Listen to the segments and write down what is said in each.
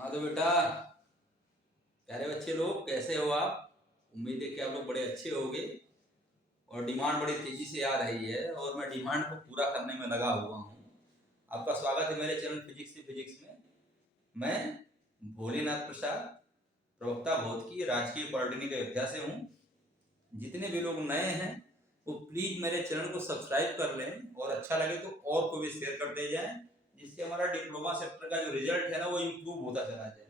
हाँ तो बेटा, प्यारे बच्चे लोग कैसे हो आप। उम्मीद है कि आप लोग बड़े अच्छे होंगे। और डिमांड बड़ी तेजी से आ रही है और मैं डिमांड को पूरा करने में लगा हुआ हूँ। आपका स्वागत है मेरे चैनल फिजिक्स से फिजिक्स में। मैं भोलेनाथ प्रसाद, प्रवक्ता भौतिकी राजकीय पॉलिटेक्निक अयोध्या से हूँ। जितने भी लोग नए हैं वो प्लीज मेरे चैनल को सब्सक्राइब कर लें और अच्छा लगे तो और को भी शेयर करते जाएं, जिससे हमारा डिप्लोमा सेक्टर का जो रिजल्ट है ना वो इम्प्रूव होता चला जाए।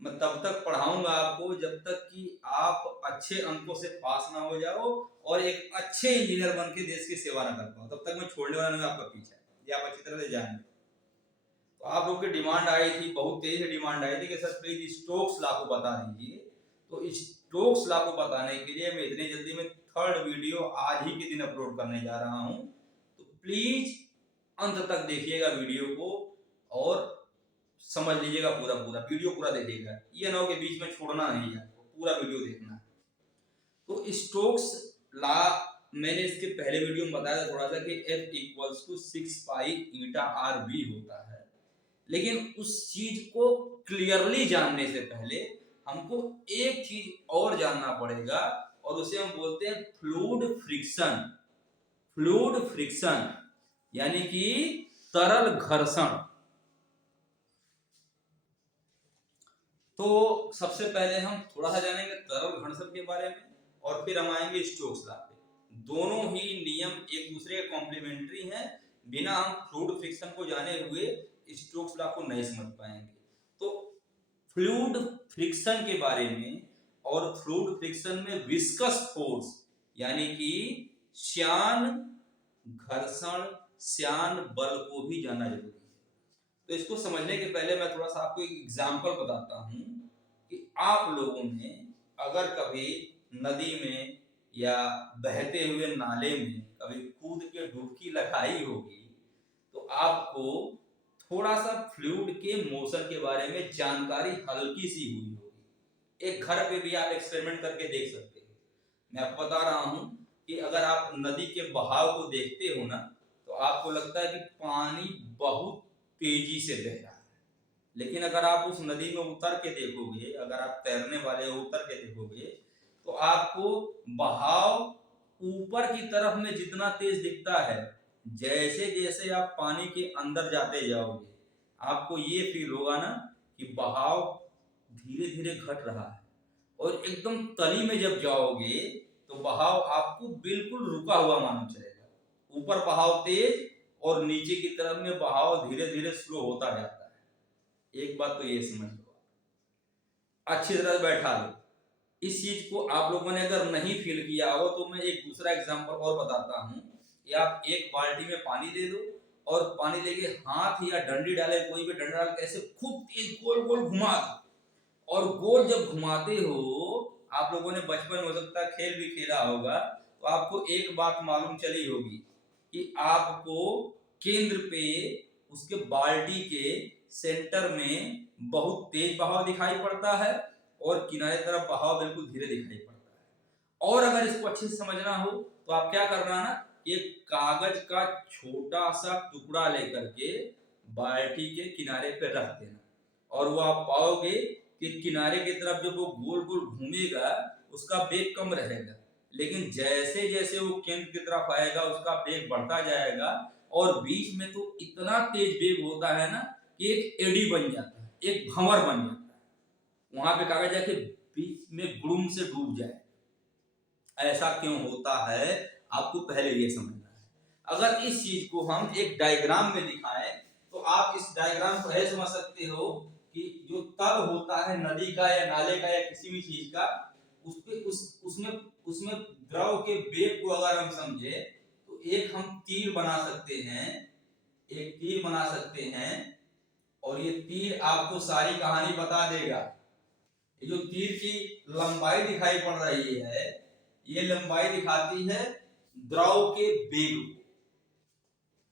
मैं तब तक पढ़ाऊंगा आपको जब तक कि आप अच्छे अंकों से पास ना हो जाओ और एक अच्छे इंजीनियर बन के देश की सेवा ना कर पाओ। तब तक मैं छोड़ने वाला नहीं आपका पीछा, ये आप अच्छी तरह से जान। तो आप लोग की डिमांड आई थी, बहुत तेज डिमांड आई थी कि सर प्लीज स्टोक्स लॉ को बता दीजिए। तो स्टोक्स लॉ को बताने के लिए मैं इतनी जल्दी में थर्ड वीडियो आज ही के दिन अपलोड करने जा रहा हूं। तो प्लीज अंत तक देखिएगा वीडियो को और समझ लीजिएगा, पूरा पूरा वीडियो पूरा देखिएगा। ये ना हो कि बीच में छोड़ना नहीं है, पूरा वीडियो देखना है। तो स्टोक्स लॉ मैंने इसके पहले वीडियो में बताया था थोड़ा सा कि F equals to 6 pi eta R v होता है। लेकिन उस चीज को क्लियरली जानने से पहले हमको एक चीज और जानना पड़ेगा और उसे हम बोलते हैं फ्लूइड फ्रिक्शन। फ्लूइड फ्रिक्शन यानी कि तरल घर्षण। तो सबसे पहले हम थोड़ा सा जानेंगे तरल घर्षण के बारे में और फिर हम आएंगे स्टोक्स लॉ पे। दोनों ही नियम एक दूसरे के कॉम्प्लीमेंट्री हैं। बिना हम फ्लूइड फ्रिक्शन को जाने हुए स्टोक्स लॉ को नहीं समझ पाएंगे। तो फ्लूइड फ्रिक्शन के बारे में और फ्लूइड फ्रिक्शन में विस्कस फोर्स यानी कि श्यान घर्षण श्यान बल को भी जानना जरूरी है। तो इसको समझने के पहले मैं थोड़ा सा आपको एक एग्जाम्पल बताता हूं कि आप लोगों ने अगर कभी नदी में या बहते हुए नाले में कभी कूद के डुबकी लगाई होगी तो आपको थोड़ा सा फ्लूइड के मोशन के बारे में जानकारी हल्की सी हुई होगी। एक घर पे भी आप एक्सपेरिमेंट करके देख सकते हैं। मैं आपको बता रहा हूं कि अगर आप नदी के बहाव को देखते हो ना तो आपको लगता है कि पानी बहुत तेजी से बह रहा है। लेकिन अगर आप उस नदी में उतर के देखोगे, अगर आप तैरने वाले हो उतर के देखोगे तो आपको बहाव ऊपर की तरफ में जितना तेज दिखता है, जैसे जैसे आप पानी के अंदर जाते जाओगे आपको ये फील होगा ना कि बहाव धीरे धीरे घट रहा है। और एकदम तली में जब जाओगे तो बहाव आपको बिल्कुल रुका हुआ मालूम चलेगा। ऊपर बहाव तेज और नीचे की तरफ में बहाव धीरे धीरे स्लो होता जाता है। एक बात तो ये समझ लो, अच्छी तरह बैठा लो। इस चीज को आप लोगों ने अगर नहीं फील किया हो तो मैं एक दूसरा एग्जांपल और बताता हूं कि आप एक बाल्टी में पानी ले लो और पानी लेके हाथ या डंडी डाले, कोई भी डंडा डाल के ऐसे खूब तेज गोल गोल घुमा दो। और गोल जब घुमाते हो, आप लोगों ने बचपन हो सकता है खेल भी खेला होगा, तो आपको एक बात मालूम चली होगी कि आपको केंद्र पे उसके बाल्टी के सेंटर में बहुत तेज बहाव दिखाई पड़ता है और किनारे तरफ बहाव बिल्कुल धीरे दिखाई पड़ता है। और अगर इसको अच्छे से समझना हो तो आप क्या करना ना, एक कागज का छोटा सा टुकड़ा लेकर के बाल्टी के किनारे पे रख देना और वो आप पाओगे कि किनारे की तरफ जब वो गोल गोल घूमेगा उसका वेग कम रहेगा। लेकिन जैसे जैसे वो केंद्र की तरफ आएगा उसका वेग बढ़ता जाएगा और बीच में तो इतना तेज वेग होता है ना कि एक एडी बन जाता है, एक भंवर बन जाता है। वहां पे कागज जाके बीच में गुड़ुम से डूब जाए। ऐसा क्यों होता है आपको पहले ये समझना है। अगर इस चीज को हम एक डायग्राम में दिखाएं तो आप इस डायग्राम को ऐसे समझ सकते हो कि जो तल होता है नदी का या नाले का या किसी भी चीज का, उसमें द्रव के वेग को अगर हम समझे तो एक हम तीर बना सकते हैं, एक तीर बना सकते हैं और ये तीर आपको सारी कहानी बता देगा। ये जो तीर की लंबाई दिखाई पड़ रही है ये लंबाई दिखाती है द्रव के वेग।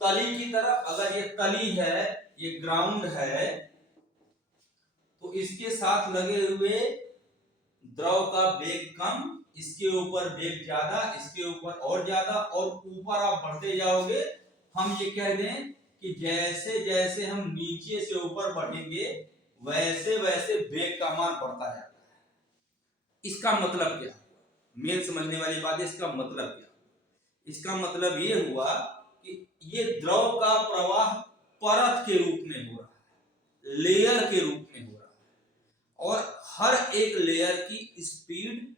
तली की तरफ अगर ये तली है, ये ग्राउंड है, तो इसके साथ लगे हुए द्रव का वेग कम, इसके ऊपर वेग ज्यादा, इसके ऊपर और ज्यादा, और ऊपर आप बढ़ते जाओगे। हम ये कह दें कि जैसे जैसे हम नीचे से ऊपर बढ़ेंगे वैसे वैसे वेग का मान बढ़ता जाता है। इसका मतलब क्या हुआ? मेन समझने वाली बात है, इसका मतलब क्या? इसका मतलब ये हुआ कि ये द्रव का प्रवाह परत के रूप में हो रहा है, लेयर के रूप में हो रहा है, और हर एक लेयर की स्पीड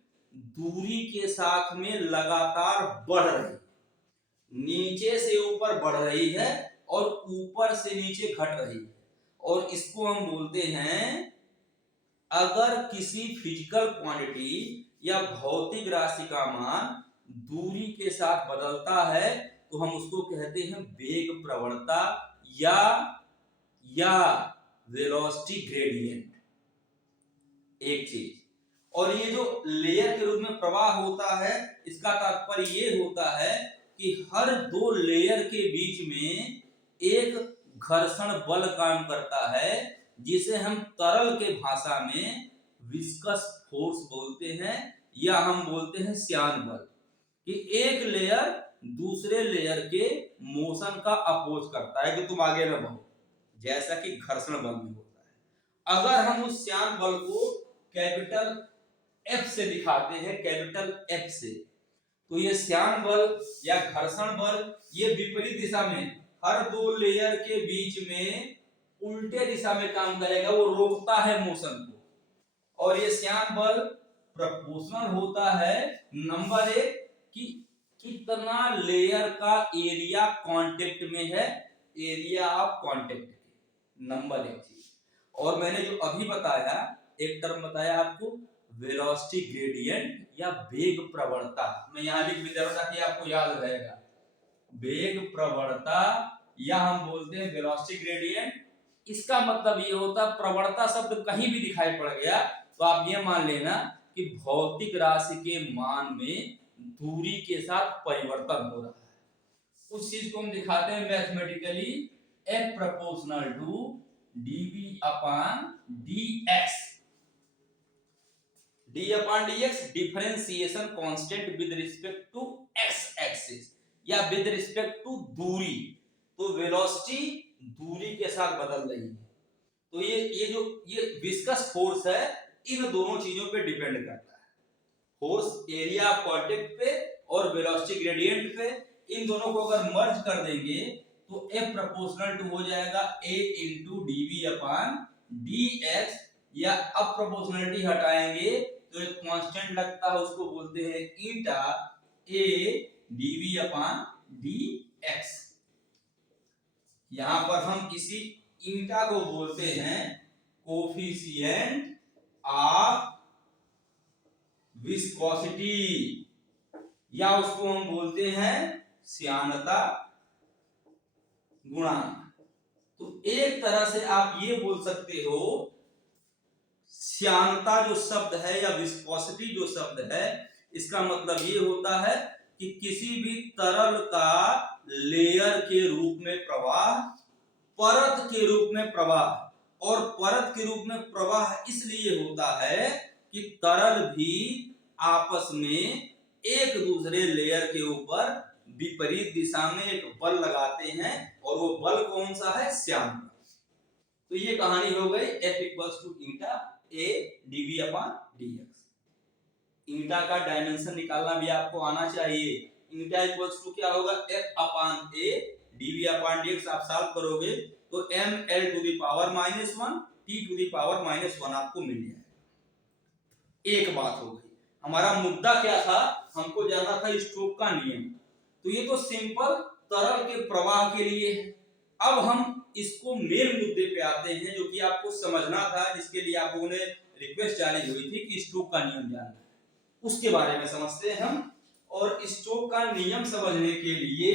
दूरी के साथ में लगातार बढ़ रही है। नीचे से ऊपर बढ़ रही है और ऊपर से नीचे घट रही है, और इसको हम बोलते हैं, अगर किसी फिजिकल क्वांटिटी या भौतिक राशि का मान दूरी के साथ बदलता है तो हम उसको कहते हैं वेग प्रवणता या वेलोसिटी ग्रेडियंट। एक चीज, और ये जो लेयर के रूप में प्रवाह होता है, इसका तात्पर्य ये होता है कि हर दो लेयर के बीच में एक घर्षण बल काम करता है, जिसे हम तरल के भाषा में विस्कस फोर्स बोलते हैं, या हम बोलते हैं श्यान बल, कि एक लेयर दूसरे लेयर के मोशन का अपोज करता है कि तुम आगे न बढ़ो, जैसा कि घर्षण बल में होता है। अगर हम उस श्यान बल को कैपिटल एफ से दिखाते हैं, कैपिटल एफ से, तो ये श्यान बल या घर्षण बल ये विपरीत दिशा में हर दो लेयर के बीच में उल्टे दिशा में काम करेगा, वो रोकता है मोशन को। और ये श्यान बल प्रोपोर्शनल होता है, नंबर एक, कि कितना लेयर का एरिया कांटेक्ट में है, एरिया ऑफ कांटेक्ट, नंबर एक चीज। और मैंने जो अभी बताया, एक टर्म बताया आपको, वेलोसिटी ग्रेडियंट या वेग प्रवणता, मैं यहां लिख भी दे रहा हूं ताकि आपको याद रहेगा, वेग प्रवणता या हम बोलते हैं वेलोसिटी ग्रेडियंट। इसका मतलब ये होता है, प्रवणता शब्द कहीं भी दिखाई पड़ गया तो आप ये मान लेना कि भौतिक राशि के मान में दूरी के साथ परिवर्तन हो रहा है। उस चीज को हम दिखाते हैं mathematically, F proportional to dv upon dx, d upon dx differentiation constant with respect to x axis या विद रिस्पेक्ट टू दूरी, तो वेलोसिटी दूरी के साथ बदल रही है। तो ये विस्कस फोर्स है, इन दोनों चीजों पे डिपेंड करता है, फोर्स एरिया ऑफ कांटेक्ट पे और वेलोसिटी ग्रेडियंट पे। इन दोनों को अगर मर्ज कर देंगे तो F प्रोपोर्शनल टू हो जाएगा A into dv upon dx, या अब प्रोपोर्शनलिटी हटाएंगे तो एक कांस्टेंट लगता है, उसको बोलते हैं ईटा A dv अपॉन dx। यहां पर हम किसी ईटा को बोलते हैं कोफिशिएंट ऑफ विस्कोसिटी, या उसको हम बोलते हैं श्यानता गुणांक। तो एक तरह से आप ये बोल सकते हो, श्यानता जो शब्द है या विस्कोसिटी जो शब्द है, इसका मतलब ये होता है कि किसी भी तरल का लेयर के रूप में प्रवाह, परत के रूप में प्रवाह, और परत के रूप में प्रवाह इसलिए होता है कि तरल भी आपस में एक दूसरे लेयर के ऊपर विपरीत दिशा में एक बल लगाते हैं, और वो बल कौन सा है? श्यान। तो ये कहानी हो गई F equals to eta A dv upon dx। Eta का डायमेंशन निकालना भी आपको आना चाहिए। ईटा इक्वल्स टू क्या होगा? F upon A dv upon dx। आप सॉल्व करोगे तो ml to the power -1 t to the power -1 आपको मिल जाएगा। एक बात हो गई। हमारा मुद्दा क्या था? हमको जानना था स्टोक्स का नियम। तो ये तो सिंपल तरल के प्रवाह के लिए है। अब हम इसको मेन मुद्दे पे आते हैं, जो कि आपको समझना था, जिसके लिए आप लोगों ने रिक्वेस्ट जारी हुई थी कि स्टोक्स का नियम जानना है, उसके बारे में समझते हैं हम। और स्टोक्स का नियम समझने के लिए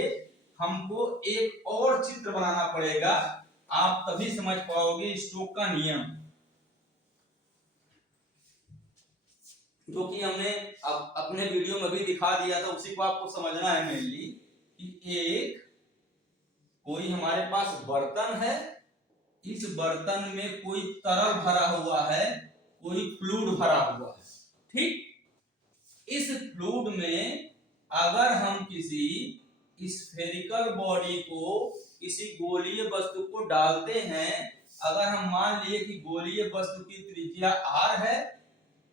हमको एक और चित्र बनाना पड़ेगा, आप तभी समझ पाओगे स्टोक्स का नियम, जो कि हमने अब अपने वीडियो में भी दिखा दिया था। उसी को आपको समझना है मेनली, कि एक कोई हमारे पास बर्तन है, इस बर्तन में कोई तरल भरा हुआ है, कोई फ्लूइड भरा हुआ है, ठीक। इस फ्लूइड में अगर हम किसी स्फेरिकल बॉडी को, किसी गोलीय वस्तु को डालते हैं, अगर हम मान लिए कि गोलीय वस्तु की त्रिज्या r है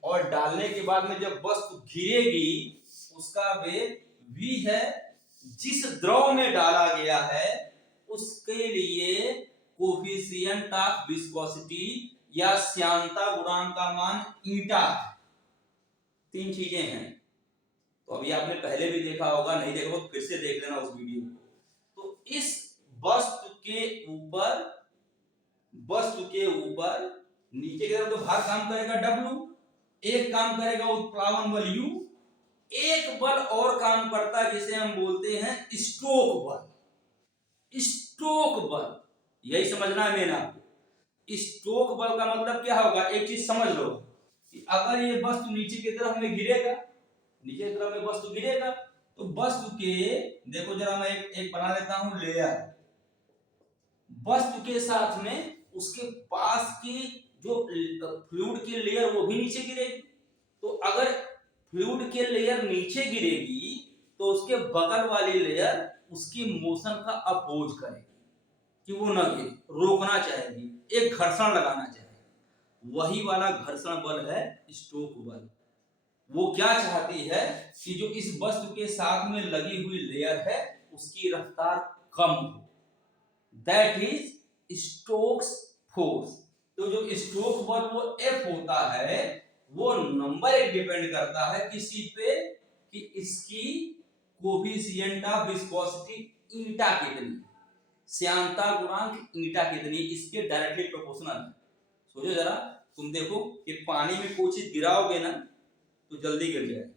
और डालने के बाद में जब वस्तु गिरेगी उसका वेग v है, जिस द्रव में डाला गया है उसके लिए कोफिशिएंट ऑफ विस्कोसिटी या श्यानता गुणांक का मान ईटा है। 3 चीजें हैं। तो अभी आपने पहले भी देखा होगा, नहीं देखा तो फिर से देख लेना उस वीडियो को। तो इस वस्तु के ऊपर नीचे की तरफ तो भार काम करेगा W, एक काम करेगा उत्प्लावन बल U, एक बल और काम करता है जिसे हम बोलते हैं स्टोक बल। स्टोक बल यही समझना है मेन आपको। स्टोक बल का मतलब क्या होगा, एक चीज समझ लो कि अगर ये वस्तु नीचे की तरफ में गिरेगा, नीचे की तरफ में वस्तु गिरेगा तो वस्तु के, देखो जरा मैं एक बना लेता हूं लेयर, वस्तु के साथ में उसके पास की जो फ्लूइड की लेयर वो भी नीचे गिरेगी। तो अगर फ्लूइड की लेयर नीचे गिरेगी तो उसके बगल वाली लेयर उसकी मोशन का अपोज करेगी कि वो न गिरे, रोकना चाहेगी, एक घर्षण लगाना चाहेगी। वही वाला घर्षण बल है स्टोक बल। वो क्या चाहती है कि जो इस वस्तु के साथ में लगी हुई लेयर है उसकी रफ्तार कम हो। That is Stokes force. तो जो स्टोक बल वो F होता है, वो नंबर एक डिपेंड करता है किसी पे कि इसकी कोफिशिएंट ऑफ विस्कोसिटी ईटा कितनी, श्यानता गुणांक ईटा कितनी, इसके डायरेक्टली प्रोपोर्शनल है। सोचो जरा, तुम देखो कि पानी में कोई चीज गिराओगे ना तो जल्दी गिर जाएगी,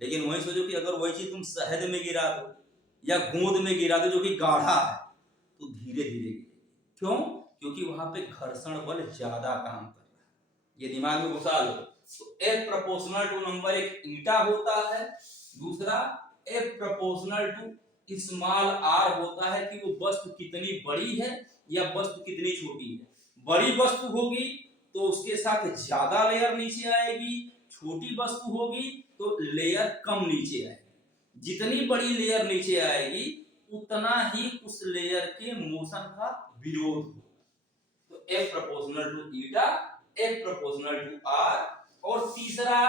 लेकिन वही सोचो कि अगर वही चीज तुम शहद में गिरा दो या गोंद में गिरा दो जो कि गाढ़ा है तो धीरे धीरे गिरेगी। क्यों? क्योंकि वहां पे घर्षण बल ज्यादा काम कर रहा है। ये दिमाग में घुसा लो। तो F प्रोपोर्शनल टू नंबर एक ईटा होता है, दूसरा F proportional to small r होता है कि वो वस्तु कितनी बड़ी है या वस्तु कितनी छोटी है। बड़ी वस्तु होगी तो उसके साथ ज्यादा लेयर नीचे आएगी, छोटी वस्तु होगी तो लेयर कम नीचे आएगी। जितनी बड़ी लेयर नीचे आएगी उतना ही उस लेयर के मोशन का विरोध होगा। तो F proportional to eta, F proportional to R, और तीसरा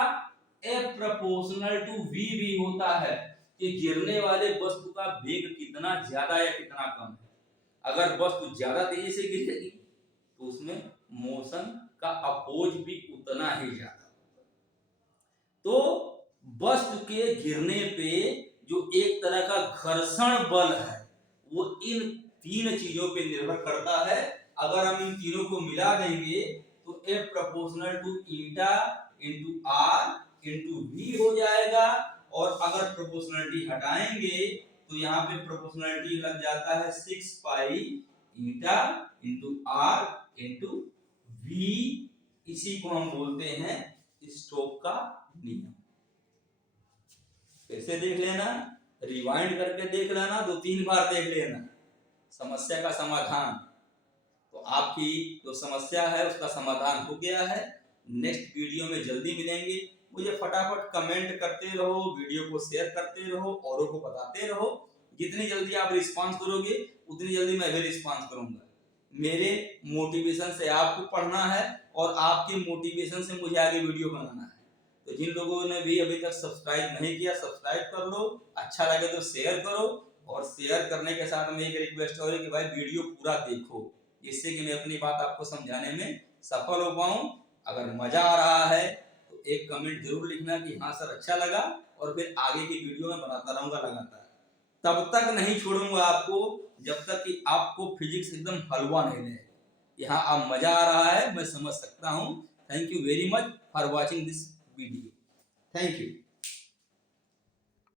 F प्रोपोर्शनल टू V भी होता है कि गिरने वाले वस्तु का वेग कितना ज्यादा या कितना कम है। अगर वस्तु ज्यादा तेजी से गिरेगी तो उसमें मोशन का अपोज भी उतना ही ज्यादा। तो वस्तु के गिरने पे जो एक तरह का घर्षण बल है वो इन 3 चीजों पे निर्भर करता है। अगर हम इन तीनों को मिला देंगे तो F proportional to eta into R into V हो जाएगा, और अगर प्रोपोर्शनलिटी हटाएंगे तो यहाँ पे प्रोपोर्शनलिटी लग जाता है 6 pi eta into R into V। इसी को हम बोलते हैं स्टोक का नियम। कैसे देख लेना, रिवाइंड करके देख लेना, 2-3 बार देख लेना समस्या का समाधान। तो आपकी जो समस्या है उसका समाधान हो गया है। नेक्स्ट वीडियो में जल्दी मिलेंगे। मुझे फटाफट कमेंट करते रहो, वीडियो को शेयर करते रहो, औरों को बताते रहो। जितनी जल्दी आप रिस्पांस करोगे उतनी जल्दी मैं भी रिस्पांस करूंगा। मेरे मोटिवेशन से आपको पढ़ना है और आपके मोटिवेशन से मुझे आगे वीडियो बनाना है। तो जिन लोगों ने भी अभी तक सब्सक्राइब नहीं किया सब्सक्राइब कर लो, अच्छा लगे तो शेयर करो, और शेयर करने के साथ में एक रिक्वेस्ट और है कि भाई वीडियो पूरा देखो, जिससे कि मैं अपनी बात आपको समझाने में सफल हो पाऊं। अगर मजा आ रहा है तो एक कमेंट जरूर लिखना कि हाँ सर अच्छा लगा, और फिर आगे की वीडियो में बनाता रहूंगा लगातार। तब तक नहीं छोड़ूंगा आपको जब तक कि आपको फिजिक्स एकदम हलवा नहीं लगे। यहाँ अब मजा आ रहा है, मैं समझ सकता हूँ। Thank you very much for watching this video. Thank you.